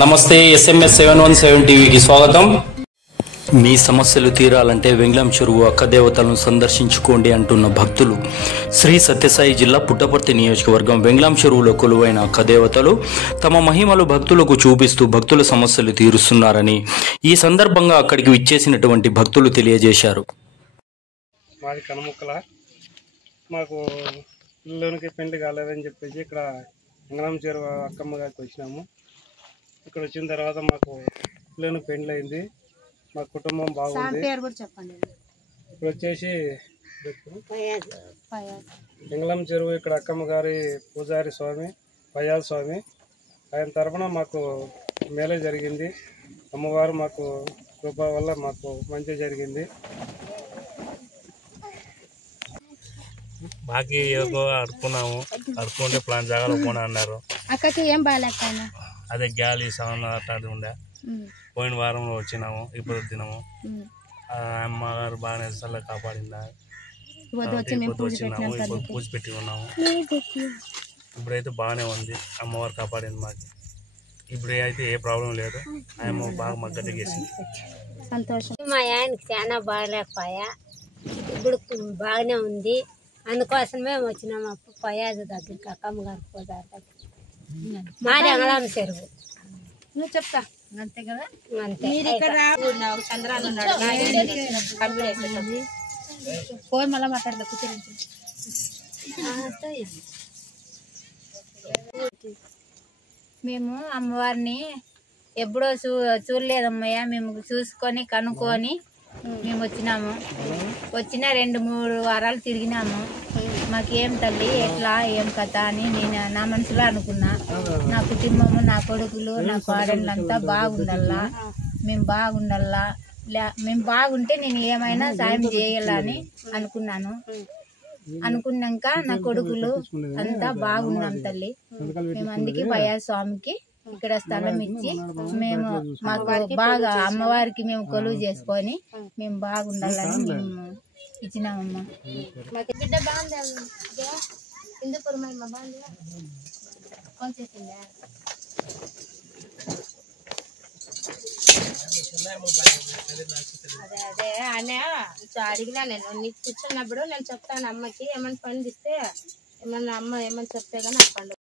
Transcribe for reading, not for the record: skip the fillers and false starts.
నమస్తే SMS 717 టీవీకి స్వాగతం। మీ సమస్యలు తీరాలంటే వెంగళం చెరువు అక్కదేవతలను సందర్శించుకోండి అంటున్న భక్తులు శ్రీ సత్యసాయి జిల్లా పుట్టపర్తి నియోజకవర్గం వెంగళం చెరువులో కొలువైన అక్కదేవతలు తమ మహిమలు భక్తులకు చూపిస్తూ భక్తుల సమస్యలు తీరుస్తున్నారని ఈ సందర్భంగా అక్కడికి విచ్చేసినటువంటి భక్తులు తెలియజేశారు। మాది కనముక్కల మాకు ఇల్లునికి పెళ్లి కాలేదని చెప్పేసి ఇక్కడ వెంగళం చెరువు అక్కమ్మ గారికి వచ్చినాము। ఇక్కడ వచ్చిన తర్వాత మాకు ఇల్లుని పెళ్లి అయింది, మా కుటుంబం బాగుంది। ఇప్పుడు వచ్చేసి వెంగళం చెరువు ఇక్కడ అక్కమ్మ గారి పూజారి స్వామి పయ్యాల స్వామి, ఆయన తరఫున మాకు మేలే జరిగింది। అమ్మవారు మాకు కృప వల్ల మాకు మంచి జరిగింది। బాకీ ఏదో అడుకున్నాము, అడుకుంటే ప్లాన్ జాగాలో పోనీ అన్నారు। అక్కకి ఏం బాగాలేక అదే గాలి సౌండ్ అట్లాంటిది ఉండే, పోయిన వారంలో వచ్చినాము, ఇప్పుడు వచ్చినాము। అమ్మగారు బాగానే చల్ల కాపాడిందా, వచ్చినాము, ఇప్పుడు పూజ పెట్టి ఉన్నాము। ఇప్పుడైతే బాగానే ఉంది, అమ్మవారు కాపాడింది మాకు। ఇప్పుడు అయితే ఏ ప్రాబ్లం లేదు, అమ్మ బాగా మాకు గడ్డగేసింది। సంతోషం। మా ఆయనకి చాలా బాగాలేకపోయా, ఇప్పుడు బాగానే ఉంది, అందుకోసమే వచ్చినాము। అప్పుడు పయాజు దగ్గరికి అక్కమ్మ గారి పూజారి దగ్గర మాది అంగళం చెరువు। నువ్వు చెప్తా అంతే కదా, అంతే చంద్రాలు ఫోన్ మళ్ళీ మాట్లాడదా కూర్చోండి। మేము అమ్మవారిని ఎప్పుడో చూడలేదమ్మయ్య, మేము చూసుకొని కనుక్కొని మేము వచ్చినాము। వచ్చిన 2-3 వారాలు తిరిగినాము। మాకేం తల్లి ఎట్లా ఏం కథ అని నేను నా మనసులో అనుకున్నా। నా కుటుంబము, నా కొడుకులు, నా కోడళ్ళంతా బాగుండల్లా, మేము బాగుండల్లా, మేము బాగుంటే నేను ఏమైనా సాయం చేయాలని అనుకున్నాను। అనుకున్నాక నా కొడుకులు అంతా బాగున్నాం తల్లి। మేము అందుకే పయ్యా స్వామికి ఇక్కడ స్థలం ఇచ్చి మేము మాకు బాగా అమ్మవారికి మేము కొలువు చేసుకొని మేము బాగుండాలని మేము ఇచ్చినామమ్మా। బిడ్డ బాగుంది అదే అనే అడిగినా నేను, నీకు కూర్చున్నప్పుడు నేను చెప్తాను అమ్మకి, ఏమైనా పండిస్తే ఏమన్నా అమ్మ ఏమని చెప్తే కానీ నాకు పండుగ